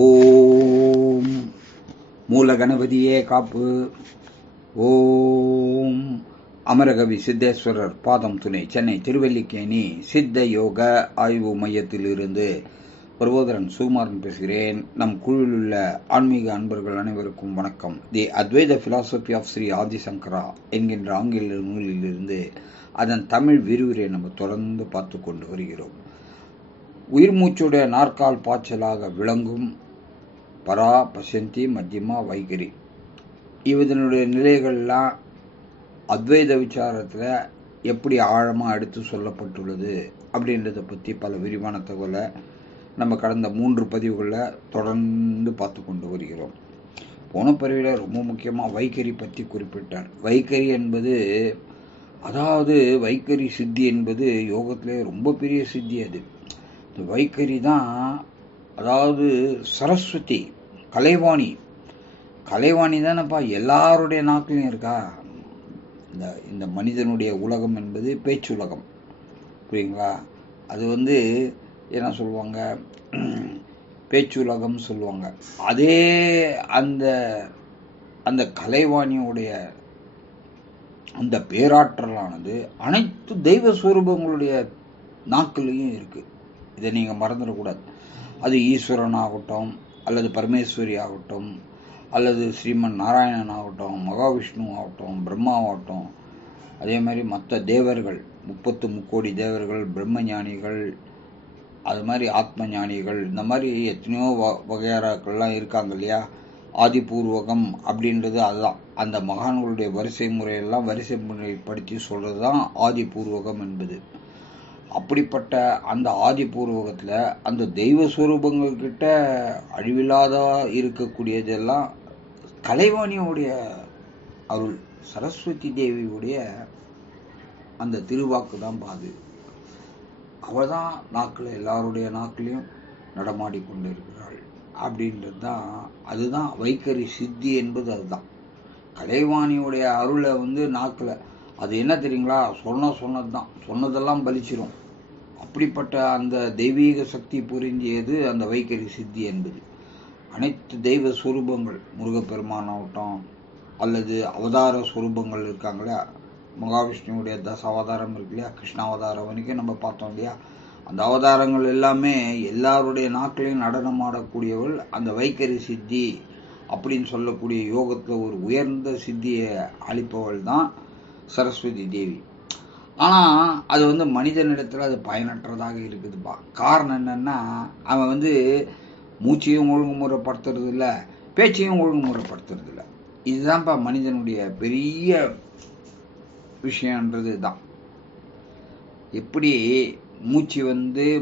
ஓம் மூல கணபதியே காப்பு. ஓம் அமரகவி சித்தேஸ்வரர் பாதம் துணை. சென்னை திருவல்லிக்கேணி சித்த யோக ஆய்வு மையத்திலிருந்து பிரபோதரன் சுகுமாரன் பேசுகிறேன். நம் குழுவில் உள்ள ஆன்மீக அன்பர்கள் அனைவருக்கும் வணக்கம். தி அத்வைத பிலாசபி ஆஃப் ஸ்ரீ ஆதிசங்கரா என்கின்ற ஆங்கில நூலிலிருந்து அதன் தமிழ் விரிவுரை நம்ம தொடர்ந்து பார்த்து கொண்டு வருகிறோம். உயிர் மூச்சுடைய நாற்கால் பாய்ச்சலாக விளங்கும் பரா, பசந்தி, மத்தியமா, வைகரி இதனுடைய நிலைகள்லாம் அத்வைத விசாரத்தில் எப்படி ஆழமாக எடுத்து சொல்லப்பட்டுள்ளது அப்படின்றத பற்றி பல விரிவான தகவலை நம்ம கடந்த 3 பதிவுகளில் தொடர்ந்து பார்த்து கொண்டு வருகிறோம். போன பதிவில் ரொம்ப முக்கியமாக வைகரி பற்றி குறிப்பிட்டார். வைகரி என்பது, அதாவது வைகரி சித்தி என்பது யோகத்திலே ரொம்ப பெரிய சித்தி. அது இந்த வைகரி தான், அதாவது சரஸ்வதி கலைவாணி. கலைவாணி தானேப்பா எல்லாருடைய நாக்கிலையும் இருக்கா. இந்த மனிதனுடைய உலகம் என்பது பேச்சுலகம், புரியுங்களா? அது என்ன சொல்லுவாங்க, பேச்சுலகம் சொல்லுவாங்க. அதே அந்த கலைவாணியுடைய அந்த பேராற்றலானது அனைத்து தெய்வ ஸ்வரூபங்களுடைய நாக்கிலையும் இருக்கு. இதை நீங்க மறந்துடக்கூடாது. அது ஈஸ்வரன் ஆகட்டும், அல்லது பரமேஸ்வரி ஆகட்டும், அல்லது ஸ்ரீமன் நாராயணன் ஆகட்டும், மகாவிஷ்ணு ஆகட்டும், பிரம்மாவாகட்டும், அதே மாதிரி மற்ற தேவர்கள், 33 தேவர்கள், பிரம்ம ஞானிகள், அது மாதிரி ஆத்ம ஞானிகள், இந்த மாதிரி எத்தனையோ வகையாராக்கள்லாம் இருக்காங்க இல்லையா. ஆதிபூர்வகம் அப்படின்றது அதுதான். அந்த மகான்களுடைய வரிசை முறையெல்லாம் வரிசை முறைப்படுத்தி சொல்றது தான் ஆதிபூர்வகம் என்பது. அப்படிப்பட்ட அந்த ஆதிபூர்வகத்தில் அந்த தெய்வ ஸ்வரூபங்கள் கிட்ட அழிவில்லாத இருக்கக்கூடியதெல்லாம் கலைவாணியோடைய அருள், சரஸ்வதி தேவியுடைய அந்த திருவாக்கு தான் பாது. அவள் தான் நாக்கில், எல்லாருடைய நாக்கிலையும் நடமாடி கொண்டு இருக்கிறாள் அப்படின்றது தான். அதுதான் வைகரி சித்தி என்பது. அதுதான் கலைவாணியுடைய அருளை நாக்கில். அது என்ன தெரியுங்களா, சொன்னது தான், சொன்னதெல்லாம் பலிச்சிரும். அப்படிப்பட்ட அந்த தெய்வீக சக்தி புரிஞ்சியது அந்த வைகரி சித்தி என்பது. அனைத்து தெய்வ ஸ்வரூபங்கள், முருகப்பெருமானாகட்டும், அல்லது அவதார ஸ்வரூபங்கள் இருக்காங்களா, மகாவிஷ்ணுவுடைய 10 அவதாரம் இருக்கு இல்லையா, கிருஷ்ணாவதாரம் வரைக்கும் நம்ம பார்த்தோம் இல்லையா. அந்த அவதாரங்கள் எல்லாமே எல்லாருடைய நாட்களையும் நடனமாடக்கூடியவள் அந்த வைகரி சித்தி அப்படின்னு சொல்லக்கூடிய யோகத்தில் ஒரு உயர்ந்த சித்தியை அளிப்பவள் தான் சரஸ்வதி தேவி. ஆனா அது மனிதனிடத்துல அது பயனற்றதாக இருக்குதுப்பா. காரணம் என்னன்னா, அவன் மூச்சையும் ஒழுங்குமுறைப்படுத்துறது இல்லை, பேச்சையும் ஒழுங்குமுறைப்படுத்துறது இல்லை. இதுதான்ப்பா மனிதனுடைய பெரிய விஷயம்ன்றது தான். எப்படி மூச்சு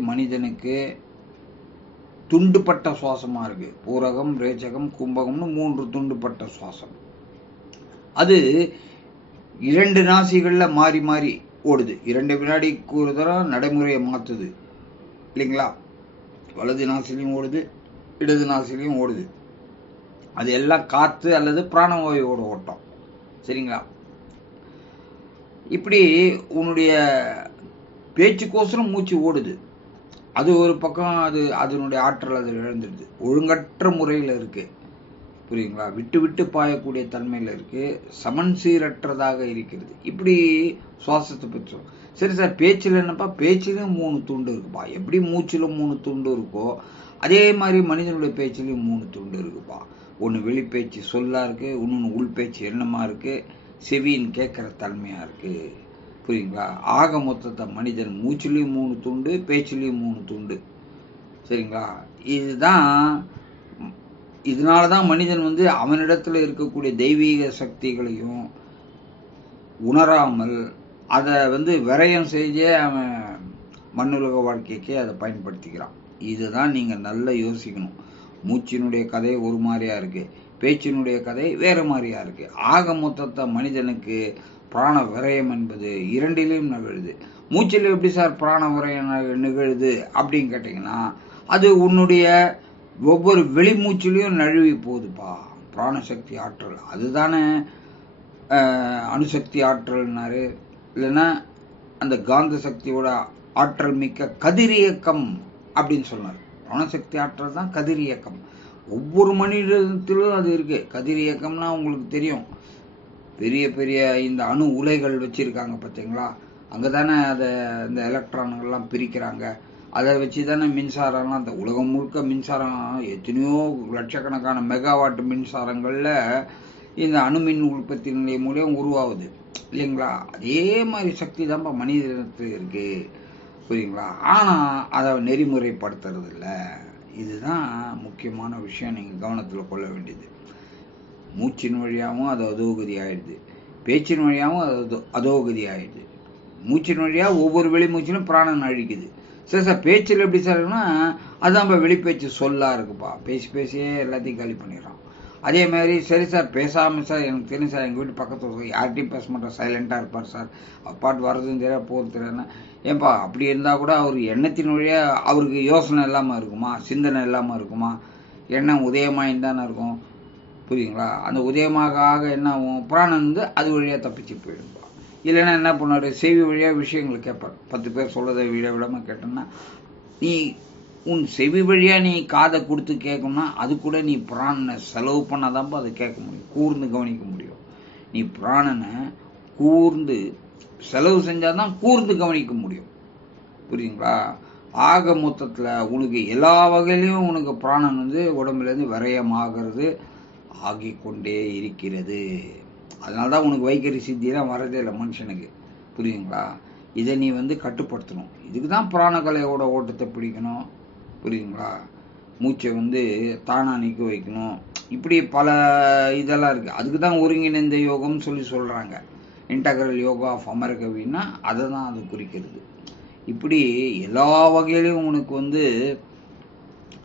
மனிதனுக்கு துண்டுப்பட்ட சுவாசமா இருக்கு. பூரகம், ரேச்சகம், கும்பகம்னு 3 துண்டுப்பட்ட சுவாசம். அது 2 நாசிகள்ல மாறி மாறி ஓடுது. 2 வினாடிக்கு ஒரு தரம் நடைமுறையை மாத்துது இல்லைங்களா. வலது நாசிலையும் ஓடுது, இடது நாசிலையும் ஓடுது. அது எல்லாம் காத்து அல்லது பிராணவாயுவோட ஓட்டம், சரிங்களா. இப்படி உன்னுடைய பேச்சுக்கோசரம் மூச்சு ஓடுது. அது ஒரு பக்கம், அதனுடைய ஆற்றல் அதில் இழந்துடுது. ஒழுங்கற்ற முறையில் இருக்கு, புரியுங்களா. விட்டு விட்டு பாயக்கூடிய தன்மையில் இருக்கு, சமன் சீரற்றதாக இருக்கிறது. இப்படி சுவாசத்தை பற்றி சரி சார், பேச்சில் என்னப்பா, பேச்சிலையும் 3 துண்டு இருக்குப்பா. எப்படி மூச்சில 3 துண்டு இருக்கோ அதே மாதிரி மனிதனுடைய பேச்சிலையும் 3 துண்டு இருக்குப்பா. ஒன்று வெளிப்பேச்சு சொல்லா இருக்கு, இன்னொன்று உள்பேச்சு எண்ணமா இருக்கு, செவியின் கேட்கிற தன்மையா இருக்கு, புரியுங்களா. ஆக மொத்தத்தை மனிதன் மூச்சிலையும் 3 துண்டு, பேச்சிலையும் 3 துண்டு, சரிங்களா. இதனாலதான் மனிதன் அவனிடத்துல இருக்கக்கூடிய தெய்வீக சக்திகளையும் உணராமல் அதை விரயம் செஞ்சே அவன் மண்ணுலக வாழ்க்கைக்கே அதை பயன்படுத்திக்கிறான். இதுதான் நீங்க நல்லா யோசிக்கணும். மூச்சினுடைய கதை ஒரு மாதிரியா இருக்கு, பேச்சினுடைய கதை வேற மாதிரியா இருக்கு. ஆக மொத்தத்தை மனிதனுக்கு பிராண விரயம் என்பது 2லையும் நிகழுது. மூச்சில் எப்படி சார் பிராண விரயம் நிகழுது அப்படின்னு கேட்டீங்கன்னா, அது உன்னுடைய ஒவ்வொரு வெளிமூச்சிலையும் நழுவி போகுதுப்பா. பிராணசக்தி ஆற்றல் அதுதானே அணுசக்தி ஆற்றல்னாரு. இல்லைன்னா அந்த காந்த சக்தியோட ஆற்றல் மிக்க கதிரியக்கம் அப்படின்னு சொன்னார். பிராணசக்தி ஆற்றல் தான் கதிரியக்கம். ஒவ்வொரு மனிதத்திலும் அது இருக்கு. கதிர் இயக்கம்னா உங்களுக்கு தெரியும், பெரிய பெரிய இந்த அணு உலைகள் வச்சிருக்காங்க பார்த்தீங்களா, அங்கதானே அதை இந்த எலக்ட்ரான்கள்லாம் பிரிக்கிறாங்க. அதை வச்சு தானே மின்சாரம்லாம், அந்த உலகம் முழுக்க மின்சாரம் எத்தனையோ லட்சக்கணக்கான மெகாவாட் மின்சாரங்கள்ல இந்த அணுமின் உற்பத்தி நிலையம் மூலியம் உருவாகுது இல்லைங்களா. அதே மாதிரி சக்தி தான்ப்பா மனிதனத்தில் இருக்கு, புரியுங்களா. ஆனா அதை நெறிமுறைப்படுத்துறது இல்லை. இதுதான் முக்கியமான விஷயம், நீங்க கவனத்துல கொள்ள வேண்டியது. மூச்சின் வழியாகவும் அது அதோகதி ஆயிடுது, பேச்சின் வழியாகவும் அது அதோகதி ஆயிடுது. மூச்சின் வழியா ஒவ்வொரு வெளிமூச்சிலும் பிராணன் அழிக்குது. சரி சார், பேச்சில் எப்படி சார் இருக்குன்னா, அதுதான் வெளிப்பேச்சு சொல்லா இருக்குப்பா, பேசி பேசியே எல்லாத்தையும் காலி பண்ணிடுறான். அதே மாதிரி சரி சார் பேசாமல் சார், எனக்கு தெரியும் சார், எங்கள் வீட்டு பக்கத்தில் யார்கிட்டையும் பேச மாட்டார், சைலண்டாக இருப்பார் சார், அப்பாட்டு வர்றதும் தெரியாது போகிறது தெரியாதுன்னா, ஏன்பா அப்படி இருந்தால் கூட அவர் எண்ணத்தின் வழியாக அவருக்கு யோசனை இல்லாமல் இருக்குமா, சிந்தனை இல்லாமல் இருக்குமா, எண்ணம் உதயமாயின்னு தானே இருக்கும், புரியுங்களா. அந்த உதயமாக ஆக என்ன ஆகும், பிராணன் வந்து அது வழியாக தப்பிச்சு போயிடும்பா. இல்லைன்னா என்ன பண்ணார், செவி வழியாக விஷயங்களை கேட்பார். 10 பேர் சொல்றதை விடாமல் கேட்டோன்னா, நீ உன் செவி வழியா நீ காதை கொடுத்து கேட்கணும்னா அது கூட நீ பிராணனை செலவு பண்ணாதான்ப்பா அதை கேட்க முடியும், கூர்ந்து கவனிக்க முடியும். நீ பிராணனை கூர்ந்து செலவு செஞ்சாதான் கூர்ந்து கவனிக்க முடியும், புரியுங்களா. ஆக மொத்தத்துல உனக்கு எல்லா வகையிலையும் உனக்கு பிராணன் வந்து உடம்புல இருந்து விரயமாகிறது ஆகிக்கொண்டே இருக்கிறது. அதனாலதான் உனக்கு வைக்கரி சித்தியெல்லாம் வரதே இல்லை மனுஷனுக்கு, புரியுங்களா. இதை நீ வந்து கட்டுப்படுத்தணும். இதுக்குதான் பிராணகலையோட ஓட்டத்தை பிடிக்கணும், புரியுங்களா. மூச்சை வந்து தானா நிற்க வைக்கணும். இப்படி பல இதெல்லாம் இருக்கு. அதுக்கு தான் ஒருங்கிணைந்த யோகம்னு சொல்றாங்க. இன்டகிரல் யோகா ஆஃப் அமெரிக்காவின்னா அதை தான் அது குறிக்கிறது. இப்படி எல்லா வகையிலையும் உனக்கு வந்து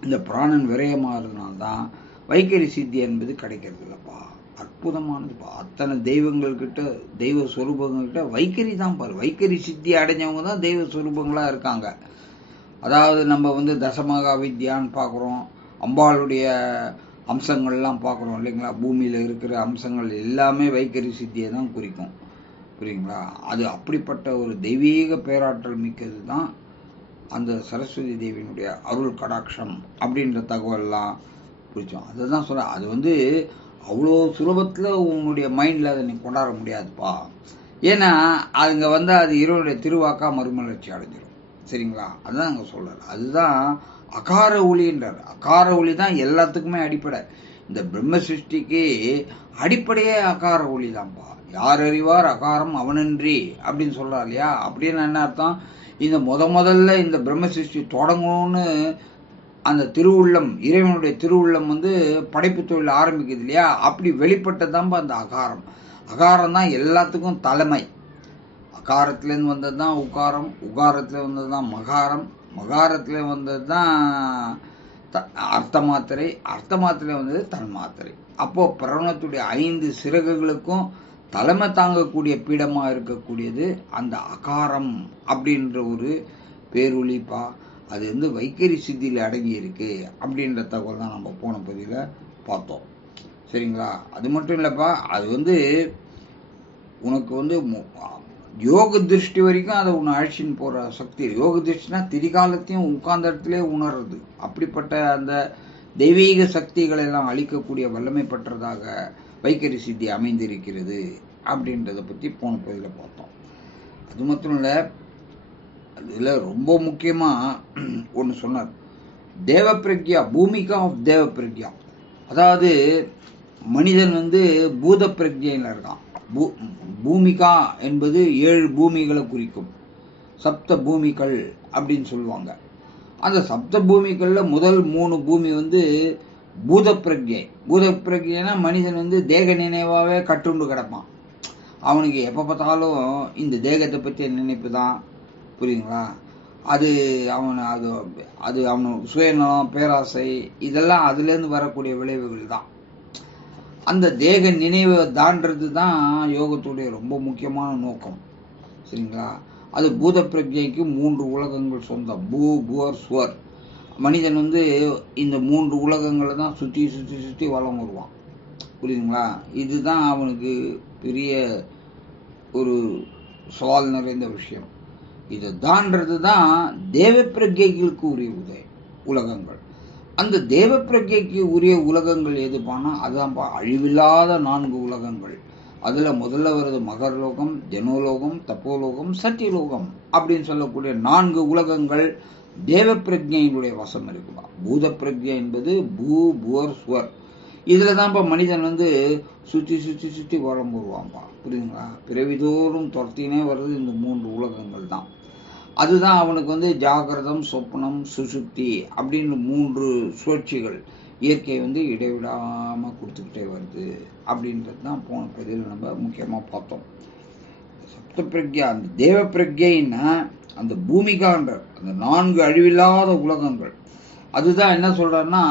இந்த பிராணன் விரயமாகிறதுனால்தான் வைக்கரி சித்தி என்பது கிடைக்கிறது இல்லப்பா. அற்புதமானதுப்பா. அத்தனை தெய்வங்கள்கிட்ட, தெய்வ சொரூபங்கள்கிட்ட வைக்கரி தான் பாரு. வைக்கரி சித்தி அடைஞ்சவங்க தான் தெய்வ சொரூபங்களா இருக்காங்க. அதாவது நம்ம வந்து தசமகா வித்யான்னு பார்க்குறோம், அம்பாளுடைய அம்சங்கள்லாம் பார்க்குறோம் இல்லைங்களா. பூமியில் இருக்கிற அம்சங்கள் எல்லாமே வைக்கரி சித்தியை தான் குறிக்கும், புரியுங்களா. அது அப்படிப்பட்ட ஒரு தெய்வீக பேராற்றல் மிக்கது தான் அந்த சரஸ்வதி தேவியினுடைய அருள் கடாட்சம் அப்படின்ற தகவல்லாம் குறிச்சோம். அதை தான் சொல்ல, அது வந்து அவ்வளோ சுலபத்தில் உன்னுடைய மைண்டில் அதை நீ கொண்டாட முடியாதுப்பா. ஏன்னா அதுங்க வந்து அது இறைவனுடைய திருவாக்கா மறுமலர்ச்சி அடைஞ்சிடும், சரிங்களா. அதுதான் அங்கே சொல்றாரு. அதுதான் அகார ஒளின்றார். அகார ஒளி தான் எல்லாத்துக்குமே அடிப்படை. இந்த பிரம்ம சிருஷ்டிக்கு அடிப்படையே அகார ஒளி தான்ப்பா. யார் அறிவார் அகாரம் அவனன்றி அப்படின்னு சொல்றாரு இல்லையா. அப்படின்னு என்ன அர்த்தம், இந்த முதல்ல இந்த பிரம்ம சிருஷ்டி தொடங்கணும்னு அந்த திருவுள்ளம், இறைவனுடைய திருவுள்ளம் வந்து படைப்பு தொழில் ஆரம்பிக்குது இல்லையா. அப்படி வெளிப்பட்டதான்பா அந்த அகாரம். அகாரம் தான் எல்லாத்துக்கும் தலைமை. அகாரத்திலேருந்து வந்தது தான் உகாரம், உகாரத்துல வந்தது தான் மகாரம், மகாரத்துல வந்தது தான் அர்த்த மாத்திரை, அர்த்த மாத்திரை வந்தது தன்மாத்திரை. அப்போ பிரணவத்துடைய 5 சிறகுகளுக்கும் தலைமை தாங்கக்கூடிய பீடமா இருக்கக்கூடியது அந்த அகாரம் அப்படின்ற ஒரு பேரொளிப்பா. அது வந்து வைக்கரி சித்தியில் அடங்கி இருக்கு அப்படின்ற தகவல் தான் நம்ம போன பதில பார்த்தோம், சரிங்களா. அது மட்டும் இல்லப்பா, அது வந்து உனக்கு வந்து யோக திருஷ்டி வரைக்கும் அதை உன்னை அழிச்சின்னு போற சக்தி. யோக திருஷ்டினா திரிகாலத்தையும் உட்கார்ந்த இடத்துல உணர்றது. அப்படிப்பட்ட அந்த தெய்வீக சக்திகளை எல்லாம் அழிக்கக்கூடிய வல்லமை பெற்றதாக வைக்கரி சித்தி அமைந்திருக்கிறது அப்படின்றத பத்தி போன பதில பார்த்தோம். அது மட்டும் இல்ல, அதுல ரொம்ப முக்கியமா ஒன்னு சொன்னார், தேவ பிரக்யா, பூமிகா ஆஃப் தேவ பிரக்யா. அதாவது மனிதன் வந்து பூத பிரக்ஞையில இருக்கான். பூமிகா என்பது 7 பூமிகளை குறிக்கும், சப்த பூமிகள் அப்படின்னு சொல்லுவாங்க. அந்த சப்த பூமிகள்ல முதல் 3 பூமி வந்து பூத பிரக்ஞை. பூத பிரக்ஞைனா மனிதன் வந்து தேக நினைவாவே கட்டுண்டு கிடப்பான். அவனுக்கு எப்ப பார்த்தாலும் இந்த தேகத்தை பற்றிய நினைப்பு தான், புரியுங்களா. அது அவன் அது அது அவன் சுயநலம், பேராசை, இதெல்லாம் அதுல இருந்து வரக்கூடிய விளைவுகள் தான். அந்த தேக நினைவை தாண்டது தான் யோகத்துடைய ரொம்ப முக்கியமான நோக்கம், சரிங்களா. அது பூத பிரக்ஞைக்கு 3 உலகங்கள் சொந்தம், பூ புவர் சுவர். மனிதன் வந்து இந்த 3 உலகங்களை தான் சுத்தி சுத்தி சுத்தி வளம் வருவான், புரியுதுங்களா. இதுதான் அவனுக்கு பெரிய ஒரு சவால் நிறைந்த விஷயம். இது தான்றது தான் தேவ பிரக்ஞைகளுக்கு உரிய உலகங்கள். அந்த தேவ பிரஜைக்கு உரிய உலகங்கள் எதுப்பானா அதுதான்ப்பா அழிவில்லாத 4 உலகங்கள். அதுல முதல்ல வருது மகர்லோகம், ஜனோலோகம், தப்போலோகம், சத்தியலோகம் அப்படின்னு சொல்லக்கூடிய 4 உலகங்கள் தேவ பிரஜையினுடைய வசம் இருக்குப்பா. பூத பிரஜை என்பது பூ, புவர், சுவர். இதுலதான்ப்பா மனிதன் சுத்தி சுத்தி சுத்தி வரம் போடுவான்ப்பா. புரியுதுங்களா? பிறவிதோறும் துரத்தினே வர்றது இந்த 3 உலகங்கள் தான். அதுதான் அவனுக்கு ஜாகிரதம், சொப்னம், சுசுப்தி அப்படின்னு 3 சுழற்சிகள் இயற்கை இடைவிடாம கொடுத்துக்கிட்டே வருது அப்படின்றது தான் போன பதிவில் நம்ம முக்கியமா பார்த்தோம். சப்த பிரக்யா, அந்த தேவ பிரக்யைன்னா அந்த பூமிகான்ற அந்த 4 அழிவில்லாத உலகங்கள். அதுதான் என்ன சொல்றன்னா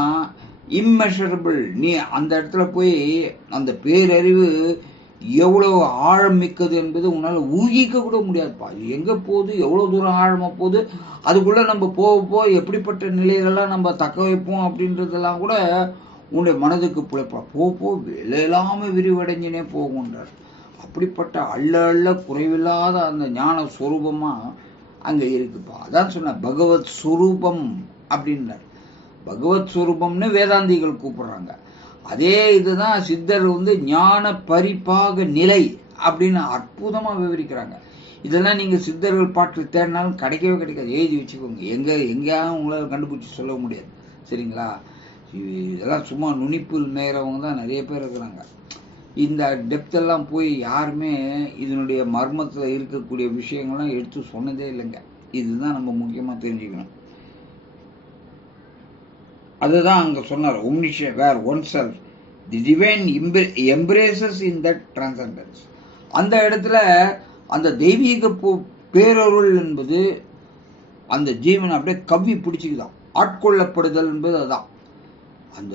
இம்மெஷரபிள். நீ அந்த இடத்துல போய் அந்த பேரறிவு எவ்வளவு ஆழம் மிக்கது என்பது உன்னால ஊகிக்க கூட முடியாதுப்பா. எங்க போகுது, எவ்வளவு தூரம் ஆழமா போகுது, அதுக்குள்ள நம்ம போக எப்படிப்பட்ட நிலைகளெல்லாம் நம்ம தக்க வைப்போம் அப்படின்றதெல்லாம் கூட உன்னுடைய மனதுக்கு புழைப்பா. போ எல்லாமே விரிவடைஞ்சினே போகுன்றார். அப்படிப்பட்ட அள்ள குறைவில்லாத அந்த ஞான சொரூபமா அங்க இருக்குப்பா. அதான் சொன்ன பகவத் சுரூபம் அப்படின்றார். பகவத் சுரூபம்னு வேதாந்திகள் கூப்பிடுறாங்க. அதே இதுதான் சித்தர் ஞான பரிபாக நிலை அப்படின்னு அற்புதமா விவரிக்கிறாங்க. இதெல்லாம் நீங்க சித்தர்கள் பாட்டு தேடினாலும் கிடைக்கவே கிடைக்காது. எழுதி வச்சுக்கோங்க. எங்கேயாவது உங்களால் கண்டுபிடிச்சி சொல்ல முடியாது. சரிங்களா? இதெல்லாம் சும்மா நுனிப்புல் மேயறவங்க தான் நிறைய பேர் இருக்கிறாங்க. இந்த டெப்த் எல்லாம் போய் யாருமே இதனுடைய மர்மத்துல இருக்கக்கூடிய விஷயங்கள்லாம் எடுத்து சொன்னதே இல்லைங்க. இதுதான் நம்ம முக்கியமா தெரிஞ்சுக்கணும். அதுதான் அங்க சொன்னார். omniscient where oneself the divine embraces in that transcendence. அந்த இடத்துல அந்த தெய்வீக பேரருள் என்பது அந்த ஜீவன் அப்படியே கவ்வி பிடிச்சுக்குதான். ஆட்கொள்ளப்படுதல் என்பது அதான். அந்த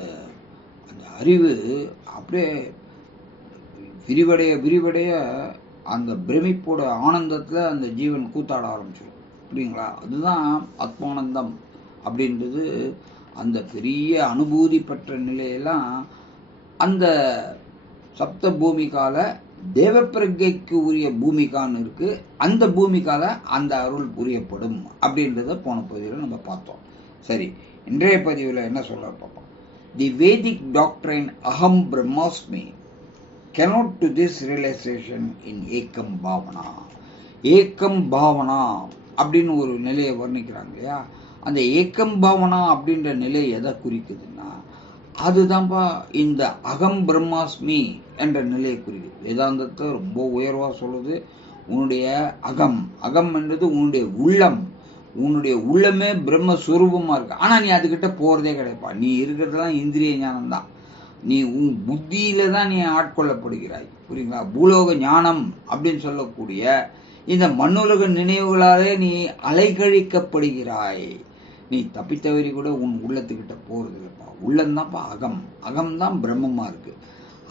அந்த அறிவு அப்படியே விரிவடைய அந்த பிரமிப்போட ஆனந்தத்துல அந்த ஜீவன் கூத்தாட ஆரம்பிச்சிடும். அப்படிங்களா? அதுதான் ஆத்மானந்தம் அப்படின்றது. அந்த பெரிய அனுபூதி பெற்ற நிலையெல்லாம் அந்த சப்த பூமிகால தேவ பிரஜைக்கு உரிய பூமிகான்னு இருக்கு. அந்த பூமிகால அந்த அருள் புரியப்படும் அப்படின்றத போன பதிவில் நம்ம பார்த்தோம். சரி, இன்றைய பதிவில் என்ன சொல்ல பார்ப்போம். தி வேதிக் டாக்டரின் அகம் பிரம்மாஸ்மி cannot to this realization in ஏக்கம் பாவனா. ஏக்கம் பாவனா அப்படின்னு ஒரு நிலையை வர்ணிக்கிறாங்க இல்லையா? அந்த ஏக்கம் பாவனா அப்படின்ற நிலை எதை குறிக்குதுன்னா அதுதான்ப்பா இந்த அகம் பிரம்மாஸ்மி என்ற நிலையை குறிக்குது. வேதாந்தத்தை ரொம்ப உயர்வா சொல்லுது. உன்னுடைய அகம் என்றது உன்னுடைய உள்ளம். உன்னுடைய உள்ளமே பிரம்மஸ்வரூபமா இருக்கு. ஆனா நீ அதுகிட்ட போறதே கிடைப்பா. நீ இருக்கிறதுலாம் இந்திரிய ஞானம் தான். நீ உன் புத்தியில தான் நீ ஆட்கொள்ளப்படுகிறாய். புரியுங்களா? பூலோக ஞானம் அப்படின்னு சொல்லக்கூடிய இந்த மண்ணுலக நினைவுகளாலே நீ அலைகழிக்கப்படுகிறாய். நீ தப்பித்தவரி கூட உன் உள்ளத்துக்கிட்ட போறது இல்லப்பா. உள்ளம்தான்ப்பா அகம்தான் பிரம்மமா இருக்கு.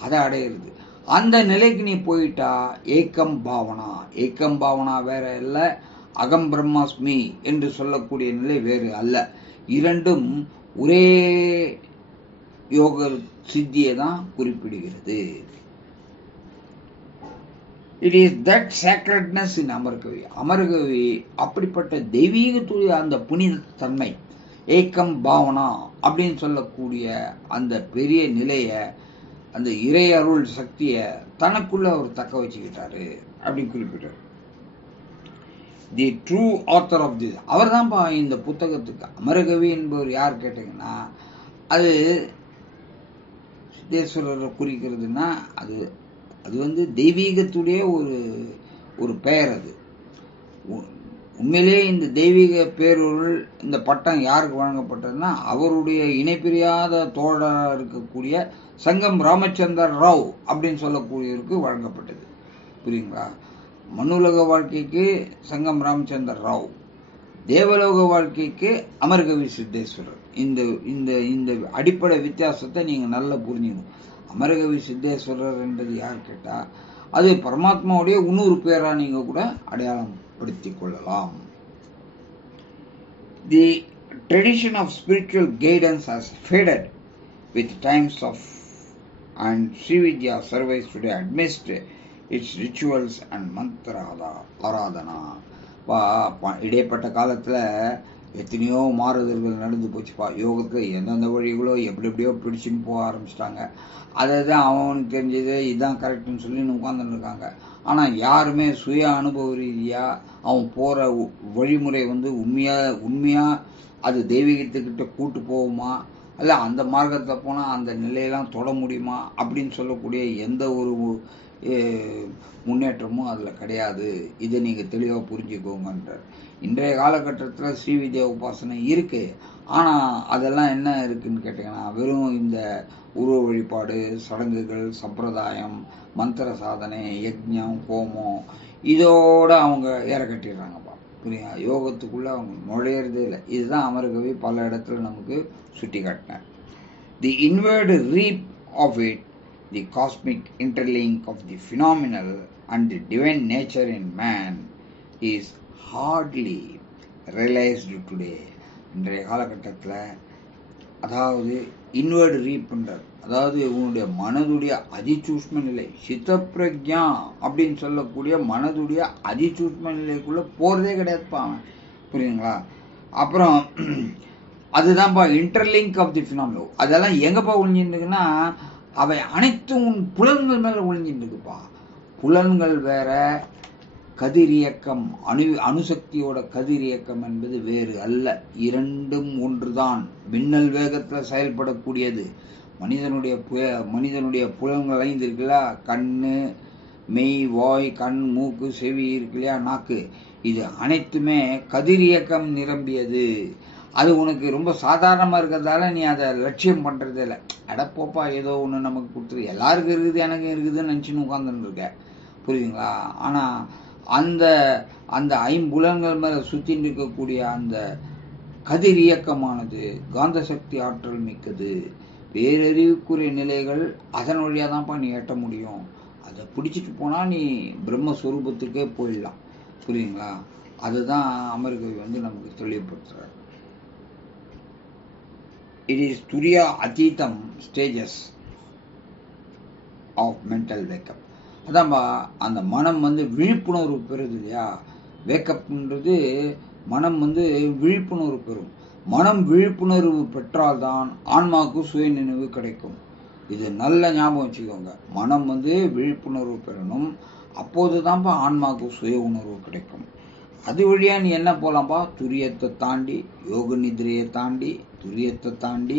அதை அடையிறது. அந்த நிலைக்கு நீ போயிட்டா ஏக்கம் பாவனா வேற இல்ல, அகம் பிரம்மாஸ்மி என்று சொல்லக்கூடிய நிலை வேறு அல்ல. இரண்டும் ஒரே யோக சித்தியை தான் குறிப்பிடுகிறது. It is that sacredness in Amarakavi அப்படிப்பட்ட தெய்வீகத்துடைய அந்த புனித தன்மை ஏக்கம் பாவனா அப்படின்னு சொல்லக்கூடிய அந்த பெரிய நிலைய, அந்த இறை அருள் சக்திய தனக்குள்ள அவர் தக்க வச்சுக்கிட்டாரு அப்படின்னு குறிப்பிட்டார். The true author of this, அவர் தான்ப்பா இந்த புத்தகத்துக்கு. அமரகவி என்பவர் யார் கேட்டீங்கன்னா அது சித்தேஸ்வரரை குறிக்கிறதுனா அது தெய்வீகத்துடைய ஒரு பெயர். அது உண்மையிலேயே இந்த தெய்வீக பேரொருள் இந்த பட்டம் யாருக்கு வழங்கப்பட்டதுன்னா அவருடைய இணைப்பிரியாத தோழராக இருக்கக்கூடிய சங்கம் ராமச்சந்தர் ராவ் அப்படின்னு சொல்லக்கூடியவருக்கு வழங்கப்பட்டது. புரியுங்களா? மண்ணுலக வாழ்க்கைக்கு சங்கம் ராமச்சந்தர் ராவ், தேவலோக வாழ்க்கைக்கு அமரகவி சித்தேஸ்வரர். இந்த இந்த இந்த அடிப்படை வித்தியாசத்தை நீங்க நல்லா புரிஞ்சுக்கணும். அமரகவி சித்தேஸ்வரர் என்பது யார் கேட்டா அது பரமாத்மாவுடைய இன்னொரு பேரா நீங்க கூட அடையாளம் படுத்திக் கொள்ளலாம். The tradition of spiritual guidance has faded with times of and Srividya survives today amidst its rituals and மந்திர ஆராதனா. இடைப்பட்ட காலத்துல எத்தனையோ மாறுதல்கள் நடந்து போச்சுப்பா. யோகத்தில் எந்தெந்த வழிகளோ எப்படி எப்படியோ பிடிச்சின்னு போக ஆரம்பிச்சிட்டாங்க. அதை தான் அவனுக்கு தெரிஞ்சது இதுதான் கரெக்டுன்னு சொல்லி உட்காந்துன்னு இருக்காங்க. ஆனால் யாருமே சுய அனுபவ ரீதியாக அவன் போகிற வழிமுறை உண்மையாக அது தெய்வீகத்துக்கிட்ட கூட்டு போகுமா, இல்லை அந்த மார்க்கத்தில் போனால் அந்த நிலையெல்லாம் தொட முடியுமா அப்படின்னு சொல்லக்கூடிய எந்த ஒரு முன்னேற்றமும் அதில் கிடையாது. இதை நீங்கள் தெளிவாக புரிஞ்சுக்கோங்கன்றார். இன்றைய காலகட்டத்தில் ஸ்ரீவித்யா உபாசனை இருக்கு. ஆனால் அதெல்லாம் என்ன இருக்குன்னு கேட்டிங்கன்னா, வெறும் இந்த உருவ வழிபாடு, சடங்குகள், சம்பிரதாயம், மந்திர சாதனை, யஜ்ஞம், ஹோமம் இதோட அவங்க ஏற கட்டிடுறாங்கப்பா. புரியுங்க? யோகத்துக்குள்ள அவங்க நுழையிறதே இல்லை. இதுதான் அமரகவி பல இடத்துல நமக்கு சுட்டி காட்டினார். The inward reap of it, the cosmic interlink of the phenomenal and the divine nature in man is hardly realized today. இன்றைய காலகட்டத்தில் அதாவது இன்வர்டு ரீப்ன்றார், அதாவது உன்னுடைய மனதுடைய அதிசூஷ்ம நிலை, சித்தப்பிரஜா அப்படின்னு சொல்லக்கூடிய மனதுடைய அதிசூஷ்ம நிலைக்குள்ள போறதே கிடையாதுப்பா. புரியுதுங்களா? அப்புறம் அதுதான்ப்பா இன்டர்லிங்க் ஆஃப் தி ஃபினாமினல். அதெல்லாம் எங்கப்பா ஒழிஞ்சிருக்குன்னா, அவை அனைத்தும் உன் புலன்கள் மேல ஒழிஞ்சிட்டு இருக்குப்பா. புலன்கள் வேற, கதிரியக்கம் அணுசக்தியோட கதிரியக்கம் என்பது வேறு அல்ல. இரண்டும் ஒன்றுதான். மின்னல் வேகத்தில் செயல்படக்கூடியது. மனிதனுடைய புலன்கள் 5 இருக்குல்ல, கண்ணு, மெய், வாய், கண், மூக்கு, செவி இருக்கு இல்லையா, நாக்கு, இது அனைத்துமே கதிரியக்கம் நிரம்பியது. அது உனக்கு ரொம்ப சாதாரணமாக இருக்கிறதால நீ அதை லட்சியம் பண்ணுறதே இல்லை. அடப்போப்பா ஏதோ ஒன்று நமக்கு கொடுத்துரு, எல்லாருக்கும் இருக்குது எனக்கு இருக்குதுன்னு நினச்சின்னு உட்காந்துன்னு இருக்க. புரியுதுங்களா? ஆனால் அந்த ஐம்புலன்கள் மேலே சுற்றின்னு இருக்கக்கூடிய அந்த கதிர் இயக்கமானது காந்த சக்தி ஆற்றல் மிக்கது. பேரறிவுக்குரிய நிலைகள் அதன் வழியாக தான்ப்பா நீ எட்ட முடியும். அதை பிடிச்சிட்டு போனால் நீ பிரம்மஸ்வரூபத்துக்கே போயிடலாம். புரியுதுங்களா? அதுதான் அமர்கவி நமக்கு தெளிவுபடுத்துறாரு. It is Turiya Atitam stages of mental wake-up. அதான்பா அந்த மனம் விழிப்புணர்வு பெறுது இல்லையா. வேக்கப்ன்றது மனம் விழிப்புணர்வு பெறும். மனம் விழிப்புணர்வு பெற்றால்தான் ஆன்மாவுக்கு சுய நினைவு கிடைக்கும். இது நல்ல ஞாபகம் வச்சுக்கோங்க. மனம் விழிப்புணர்வு பெறணும், அப்போதுதான்ப்பா ஆன்மாவுக்கு சுய உணர்வு கிடைக்கும். அது வழியா நீ என்ன போலாம்பா, துரியத்தை தாண்டி, யோக நிதிரையை தாண்டி, துரியத்தை தாண்டி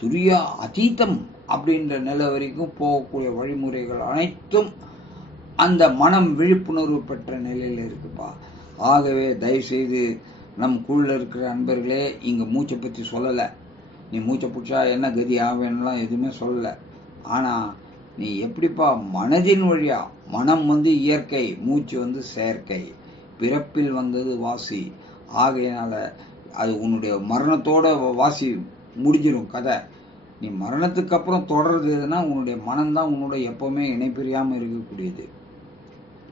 துரியா அதீதம் அப்படின்ற நிலை வரைக்கும் போகக்கூடிய வழிமுறைகள் அனைத்தும் அந்த மனம் விழிப்புணர்வு பெற்ற நிலையில இருக்குப்பா. ஆகவே தயவுசெய்து நம் குழுல இருக்கிற அன்பர்களே, இங்க மூச்சை பத்தி சொல்லலை. நீ மூச்சை பிடிச்சா என்ன கதி ஆவேன்னுலாம் எதுவுமே சொல்லலை. ஆனா நீ எப்படிப்பா மனதின் வழியா, மனம் இயற்கை, மூச்சு செயற்கை, பிறப்பில் வந்தது வாசி. ஆகையினால அது உன்னுடைய மரணத்தோட வாசி முடிஞ்சிடும் கதை. நீ மரணத்துக்கு அப்புறம் தொடர்றதுன்னா உன்னுடைய மனம்தான் உன்னோட எப்பவுமே இணைப்பிரியாம இருக்கக்கூடியது.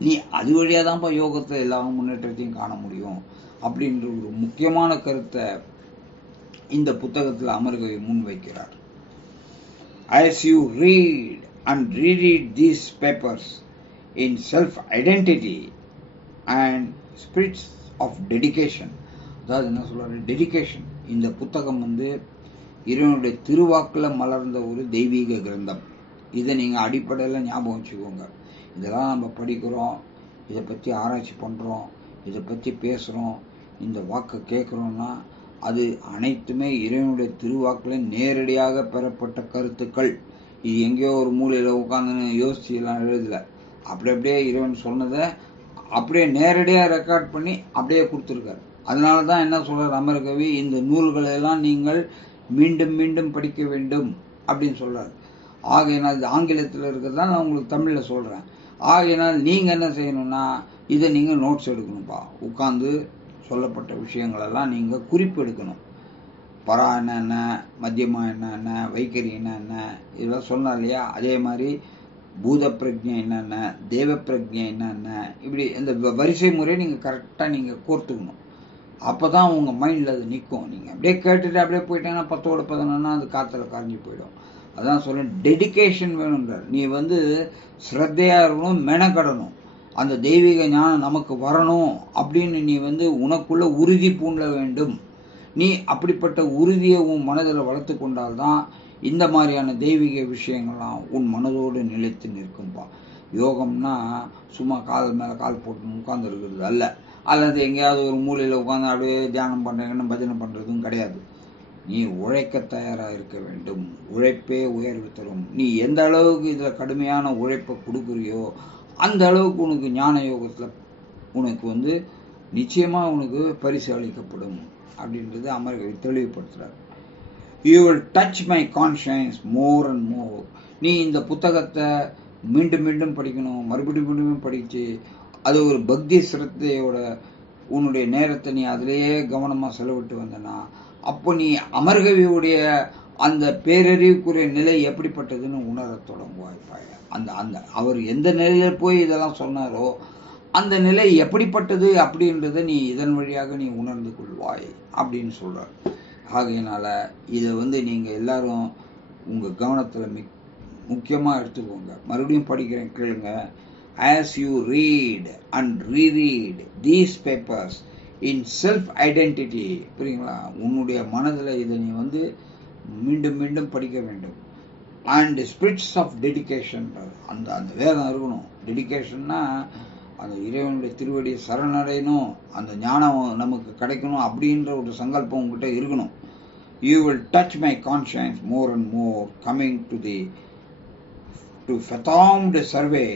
நீ அது வழியா தான்ப்பா யோகத்தை எல்லா முன்னேற்றத்தையும் காண முடியும் அப்படின்ற ஒரு முக்கியமான கருத்தை இந்த புத்தகத்தில் அமர்கவி முன்வைக்கிறார். As you read and reread these papers in self-identity and spirits of dedication, அதாவது என்ன சொல்றாரு, டெடிகேஷன். இந்த புத்தகம் இறைவனுடைய திருவாக்குல மலர்ந்த ஒரு தெய்வீக கிரந்தம். இதை நீங்க அடிப்படையில் ஞாபகம் வச்சுக்கோங்க. இதெல்லாம் நம்ம படிக்கிறோம், இதை பற்றி ஆராய்ச்சி பண்றோம், இதை பற்றி பேசுறோம், இந்த வாக்கை கேட்குறோம்னா அது அனைத்துமே இறைவனுடைய திருவாக்குல நேரடியாக பெறப்பட்ட கருத்துக்கள். இது எங்கேயோ ஒரு மூலையில உட்காந்து யோசிச்சு எல்லாம் எழுதல. அப்படியே இறைவன் சொன்னதை அப்படியே நேரடியா ரெக்கார்ட் பண்ணி அப்படியே கொடுத்துருக்காரு. அதனாலதான் என்ன சொல்றாரு அமர்கவி, இந்த நூல்களை எல்லாம் நீங்கள் மீண்டும் மீண்டும் படிக்க வேண்டும் அப்படின்னு சொல்றாரு. ஆகையினால் இது ஆங்கிலத்தில் இருக்கிறதா நான் உங்களுக்கு தமிழ்ல சொல்றேன். ஆகையினால் நீங்க என்ன செய்யணும்னா இதை நீங்க நோட்ஸ் எடுக்கணும்பா. உட்கார்ந்து சொல்லப்பட்ட விஷயங்களெல்லாம் நீங்க குறிப்பு எடுக்கணும். பரா என்ன, மத்தியமா என்ன, வைக்கரி என்ன, இதெல்லாம் சொன்னா இல்லையா. அதே மாதிரி பூத பிரஜை என்னென்ன, தேவ பிரஜை என்னென்ன, இப்படி இந்த வரிசை முறையை நீங்க கரெக்டா நீங்க கோர்த்துக்கணும். அப்பதான் உங்க மைண்ட்ல அது நிற்கும். நீங்க அப்படியே கேட்டுட்டு அப்படியே போயிட்டீங்கன்னா 10ஓட 11 அது காத்துல கரைஞ்சி போயிடும். அதான் சொல்ல டெடிகேஷன் வேணும்ன்றார். நீ ஸ்ரத்தையா இருக்கணும், மெனக்கடணும். அந்த தெய்வீக ஞானம் நமக்கு வரணும் அப்படின்னு நீ உனக்குள்ள உறுதி பூண்ட வேண்டும். நீ அப்படிப்பட்ட உறுதியை உன் மனதில் வளர்த்து கொண்டால்தான் இந்த மாதிரியான தெய்வீக விஷயங்கள்லாம் உன் மனதோடு நிலைத்து நிற்கும்பா. யோகம்னா சும்மா கால் மேலே கால் போட்டு உட்கார்ந்து இருக்கிறது அல்ல, அல்லது எங்கேயாவது ஒரு மூலையில் உட்காந்து அப்படியே தியானம் பண்ணுறீங்கன்னு பஜனை பண்ணுறதும் கிடையாது. நீ உழைக்க தயாராக இருக்க வேண்டும். உழைப்பே உயர்வு தரும். நீ எந்த அளவுக்கு இதில் கடுமையான உழைப்பை கொடுக்குறியோ அந்த அளவுக்கு உனக்கு ஞான யோகத்தில் உனக்கு நிச்சயமாக உனக்கு பரிசு அளிக்கப்படும் அப்படின்றது அமர்கவி தெளிவுபடுத்துறார். You will touch my conscience more and more. நீ இந்த புத்தகத்தை மீண்டும் மீண்டும் படிக்கணும், மறுபடியும் படிச்சு அது ஒரு பக்தி சிரத்தையோட உன்னுடைய நேரத்தை நீ அதிலேயே கவனமாக செலவிட்டு வந்தனா அப்போ நீ அமர்கவியுடைய அந்த பேரறிவுக்குரிய நிலை எப்படிப்பட்டதுன்னு உணர தொடங்குவாய்ப்பாய. அந்த அந்த அவர் எந்த நிலையில போய் இதெல்லாம் சொன்னாரோ அந்த நிலை எப்படிப்பட்டது அப்படின்றத நீ இதன் வழியாக நீ உணர்ந்து கொள்வாய் அப்படின்னு சொல்றார். ஆகையினால இதை நீங்க எல்லாரும் உங்க கவனத்துல முக்கியமா எடுத்துக்கோங்க. மறுபடியும் படிக்கிறேன், கேளுங்க. As you read and reread these papers in self-identity, புரியுங்களா, உன்னுடைய மனதில் இதை நீ மீண்டும் மீண்டும் படிக்க வேண்டும். அண்ட் ஸ்பிரிட்ஸ் ஆஃப் டெடிகேஷன், அந்த அந்த வேதம் இருக்கணும். டெடிகேஷன்னா அந்த இறைவனுடைய திருவடியை சரணடையணும், அந்த ஞானம் நமக்கு கிடைக்கணும் அப்படின்ற ஒரு சங்கல்பம் உங்ககிட்ட இருக்கணும். You will touch my conscience more and more, coming to fathom the survey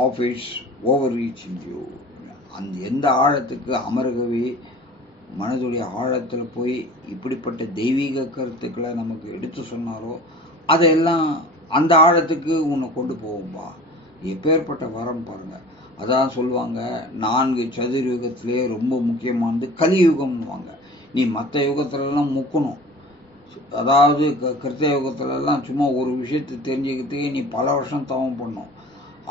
of its overreach in you. அந்த எந்த ஆழத்துக்கு அமர்கவி மனதுடைய ஆழத்தில் போய் இப்படிப்பட்ட தெய்வீக கருத்துக்களை நமக்கு எடுத்து சொன்னாரோ அதெல்லாம் அந்த ஆழத்துக்கு உன்னை கொண்டு போகும்பா. எப்பேற்பட்ட வரம் பாருங்க. அதான் சொல்லுவாங்க, 4 சதுர்யுகத்திலே ரொம்ப முக்கியமானது கலியுகம்னுவாங்க. நீ மற்ற யுகத்துலலாம் முக்கணும், அதாவது கிருத்த யுகத்துலலாம் சும்மா ஒரு விஷயத்தை தெரிஞ்சுக்கிறதுக்கே நீ பல வருஷம் தவம் பண்ணும்.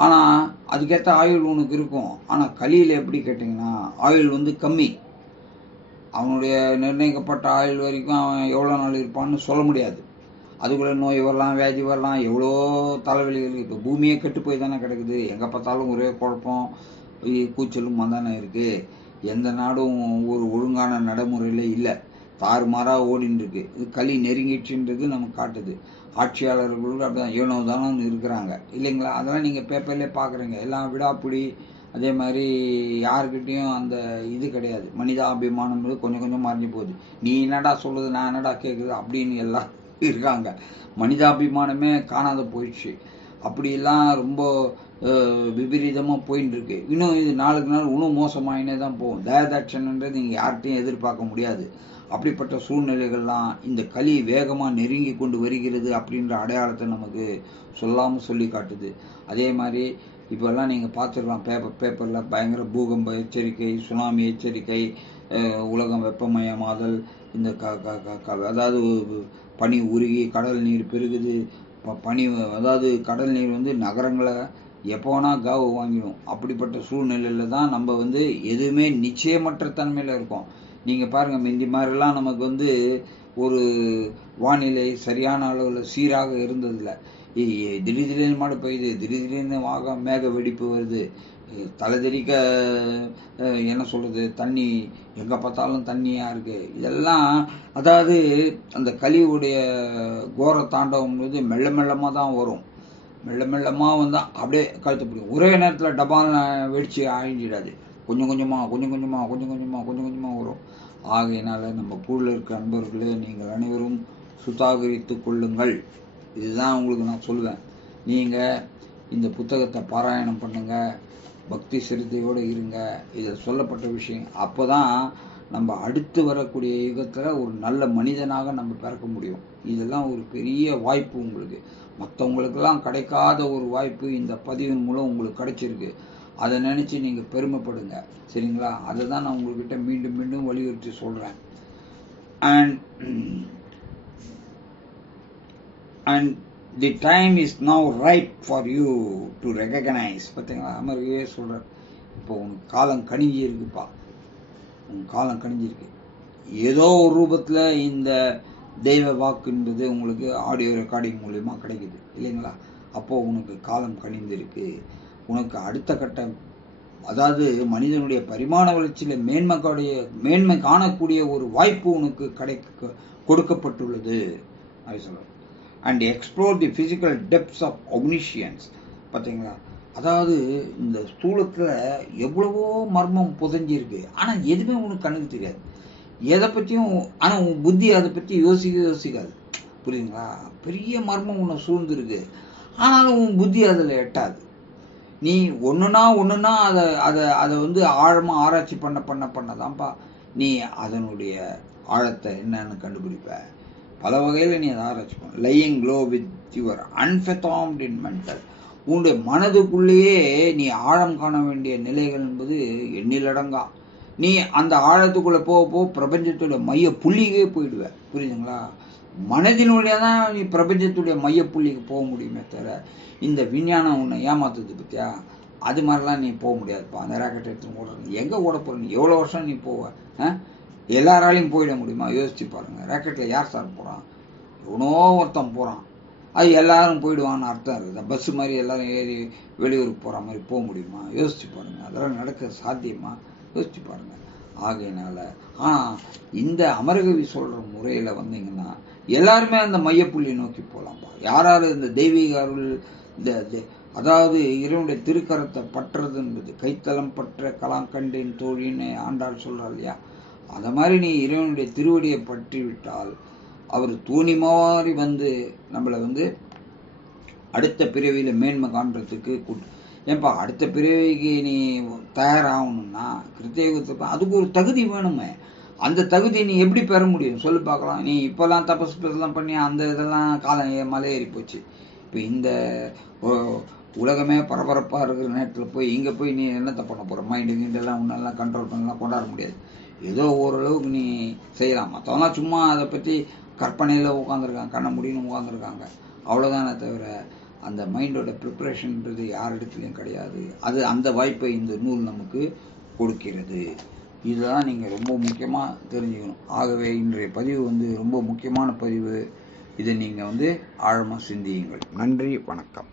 ஆனால் அதுக்கேற்ற ஆயுள் உனக்கு இருக்கும். ஆனால் கலியில் எப்படி கேட்டிங்கன்னா ஆயுள் கம்மி. அவனுடைய நிர்ணயிக்கப்பட்ட ஆயுள் வரைக்கும் அவன் எவ்வளோ நாள் இருப்பான்னு சொல்ல முடியாது. அதுக்குள்ளே நோய் வரலாம், வியாதி வரலாம், எவ்வளோ தலைவலிகள். இப்போ பூமியே கெட்டு போய் தானே கிடக்குது. எங்கே பார்த்தாலும் ஒரே குழப்பம், கூச்சலும் தானே இருக்குது. எந்த நாடும் ஒரு ஒழுங்கான நடைமுறையில் இல்லை, தாறுமாறாக ஓடின்னு இருக்கு. இது களி நெருங்கிடுச்சுன்றது நமக்கு காட்டுது. ஆட்சியாளர்களுக்கு அப்படிதான் ஏனோ தானோ இருக்கிறாங்க இல்லைங்களா. அதெல்லாம் நீங்கள் பேப்பர்லேயே பார்க்குறீங்க. எல்லாம் விடாப்பிடி. அதே மாதிரி யாருக்கிட்டையும் அந்த இது கிடையாது. மனிதாபிமானம் கொஞ்சம் கொஞ்சம் மறைஞ்சு போகுது. நீ என்னடா சொல்லுது, நான் என்னடா கேட்குது அப்படின்னு எல்லாம் இருக்காங்க. மனிதாபிமானமே காணாத போயிடுச்சு. அப்படிலாம் ரொம்ப விபரீதமாக போயின்னு இருக்கு. இன்னும் இது நாளுக்கு நாள் இன்னும் மோசமாயினே தான் போகும். தயதாட்சன்ன்றது நீங்கள் யார்கிட்டையும் எதிர்பார்க்க முடியாது. அப்படிப்பட்ட சூழ்நிலைகள்லாம் இந்த களி வேகமாக நெருங்கி கொண்டு வருகிறது அப்படின்ற அடையாளத்தை நமக்கு சொல்லாமல் சொல்லி காட்டுது. அதே மாதிரி இப்போல்லாம் நீங்கள் பார்த்துக்கலாம், பேப்பரில் பயங்கர பூகம்ப எச்சரிக்கை, சுனாமி எச்சரிக்கை, உலகம் வெப்பமயமாதல், இந்த அதாவது பனி உருகி கடல் நீர் பெருகுது. பனி அதாவது கடல் நீர் நகரங்களை எப்போ வேணால் காவு வாங்கிடும். அப்படிப்பட்ட சூழ்நிலையில் தான் நம்ம எதுவுமே நிச்சயமற்ற தன்மையில் இருக்கோம். நீங்கள் பாருங்கள், முந்தி மாதிரிலாம் நமக்கு ஒரு வானிலை சரியான அளவில் சீராக இருந்ததில்லை. திடீர்னு மழை பெய்யுது, திடீர்னு மேக வெடிப்பு வருது, தலைதெறிக்க என்ன சொல்கிறது, தண்ணி எங்கே பார்த்தாலும் தண்ணியாக இருக்குது. இதெல்லாம் அதாவது அந்த கலியுடைய கோர தாண்டவம் மெல்ல மெல்லமாக தான் வரும். மெல்ல மெல்லமாக வந்தால் அப்படியே கழுத்து பிடிக்கும். ஒரே நேரத்தில் டபால் வெடிச்சு அழிஞ்சிடாது. கொஞ்சம் கொஞ்சமாக வரும். ஆகையினால நம்ம கூட இருக்க அன்பர்களே, நீங்கள் அனைவரும் சுத்தாகரித்து கொள்ளுங்கள். இதுதான் உங்களுக்கு நான் சொல்லுவேன். நீங்கள் இந்த புத்தகத்தை பாராயணம் பண்ணுங்க, பக்தி சிரத்தையோடு இருங்க. இதில் சொல்லப்பட்ட விஷயம் அப்போ தான் நம்ம அடுத்து வரக்கூடிய யுகத்தில் ஒரு நல்ல மனிதனாக நம்ம பிறக்க முடியும். இதெல்லாம் ஒரு பெரிய வாய்ப்பு உங்களுக்கு. மற்றவங்களுக்கெல்லாம் கிடைக்காத ஒரு வாய்ப்பு இந்த பதிவின் மூலம் உங்களுக்கு கிடைச்சிருக்கு. அதை நினச்சி நீங்கள் பெருமைப்படுங்க, சரிங்களா? அதை தான் நான் உங்கள்கிட்ட மீண்டும் மீண்டும் வலியுறுத்தி சொல்கிறேன். And the time is now right for you to recognise. பார்த்தீங்களா, அமர்வே சொல்கிறார். இப்போ உனக்கு காலம் கணிஞ்சி இருக்குப்பா, உன் காலம் கணிஞ்சிருக்கு. ஏதோ ஒரு ரூபத்தில் இந்த தெய்வ வாக்குன்றது உங்களுக்கு ஆடியோ ரெக்கார்டிங் மூலமா கிடைக்குது இல்லைங்களா? அப்போது உனக்கு காலம் கணிந்திருக்கு. உனக்கு அடுத்த கட்ட அதாவது மனிதனுடைய பரிமாண வளர்ச்சியில மேன்மை காணக்கூடிய ஒரு வாய்ப்பு உனக்கு கொடுக்கப்பட்டுள்ளது அப்படி சொல்றாரு. And explore the physical depths of omniscience. பார்த்தீங்களா, அதாவது இந்த ஸ்தூலத்துல எவ்வளவோ மர்மம் புதைஞ்சிருக்கு, ஆனா எதுவுமே உனக்கு கண்ணுக்கு தெரியாது. எதை பத்தியும் ஆனா உன் புத்தி அதை பத்தி யோசிக்காது. புரியுதுங்களா? பெரிய மர்மம் உன்னை சூழ்ந்துருக்கு, ஆனாலும் உன் புத்தி அதுல எட்டாது. நீ ஒண்ணுனா அதை வந்து ஆழமா ஆராய்ச்சி பண்ணதான்ப்பா நீ அதனுடைய ஆழத்தை என்னன்னு கண்டுபிடிப்ப. பல வகையில நீ அதை ஆராய்ச்சி பண்ண. Lying low with your unfathomed in mental. உன்னுடைய மனதுக்குள்ளேயே நீ ஆழம் காண வேண்டிய நிலைகள் என்பது எண்ணிலடங்கா. நீ அந்த ஆழத்துக்குள்ள போக பிரபஞ்சத்துடைய மைய புள்ளிக்கே போயிடுவ. புரியுதுங்களா? மனதினுடைய தான் நீ பிரபஞ்சத்துடைய மைய புள்ளிக்கு போக முடியுமே தவிர இந்த விஞ்ஞானம் உன்னை ஏமாத்துது பத்தியா, அது மாதிரிலாம் நீ போக முடியாதுப்பா. அந்த ராக்கெட் எடுத்து ஓடுறது எங்க ஓட போற? நீ எவ்வளவு வருஷம் நீ போவ? எல்லாராலையும் போயிட முடியுமா? யோசிச்சு பாருங்க. ராக்கெட்ல யார் சார் போறான்? எவனோ ஒருத்தன் போறான். அது எல்லாரும் போயிடுவான்னு அர்த்தம் இருக்குது. பஸ் மாதிரி எல்லாரும் ஏறி வெளியூருக்கு போற மாதிரி போக முடியுமா? யோசிச்சு பாருங்க. அதெல்லாம் நடக்க சாத்தியமா? யோசிச்சு பாருங்க. ஆகையினால இந்த அமரகவி சொல்ற முறையில வந்தீங்கன்னா எல்லாருமே அந்த மையப்புள்ளி நோக்கி போலாம்பா. யாராரு இந்த தெய்வீக அருள், அதாவது இறைவனுடைய திருக்கரத்தை பற்றுறது என்பது கைத்தலம் பற்ற கலாங்கண்டின் தோழின்னு ஆண்டாள் சொல்றாள் இல்லையா? அத மாதிரி நீ இறைவனுடைய திருவடியை பற்றி விட்டால் அவர் தூணி மாதிரி வந்து நம்மளை வந்து அடுத்த பிறவியில மேன்மை காண்றதுக்கு ஏன்பா அடுத்த பிறவிக்கு நீ தயாராகணும்னா கிருத்தியுகத்துக்கு அதுக்கு ஒரு தகுதி வேணுமே. அந்த தகுதி நீ எப்படி பெற முடியும் சொல்லு பார்க்கலாம். நீ இப்பெல்லாம் தபஸ்லாம் பண்ணி அந்த இதெல்லாம் காலம் மலையேறி போச்சு. இப்போ இந்த உலகமே பரபரப்பா இருக்கிற நேரத்தில் போய் இங்க போய் நீ என்னத்தை பண்ண போற? மைண்டு கிண்டெல்லாம் உன்னெல்லாம் கண்ட்ரோல் பண்ணலாம் கொண்டாட முடியாது. ஏதோ ஓரளவுக்கு நீ செய்யலாம். மற்றவங்களாம் சும்மா அதை பற்றி கற்பனையில உட்காந்துருக்காங்க, கண்ண முடின்னு உட்காந்துருக்காங்க, அவ்வளவுதானே தவிர அந்த மைண்டோட ப்ரிப்பரேஷன்ன்றது யார் இடத்துலையும் கிடையாது. அது அந்த வாய்ப்பை இந்த நூல் நமக்கு கொடுக்கிறது. இதுதான் நீங்க ரொம்ப முக்கியமா தெரிஞ்சுக்கணும். ஆகவே இன்றைய பதிவு வந்து ரொம்ப முக்கியமான பதிவு. இதை நீங்க வந்து ஆழமா சிந்தியுங்கள். நன்றி, வணக்கம்.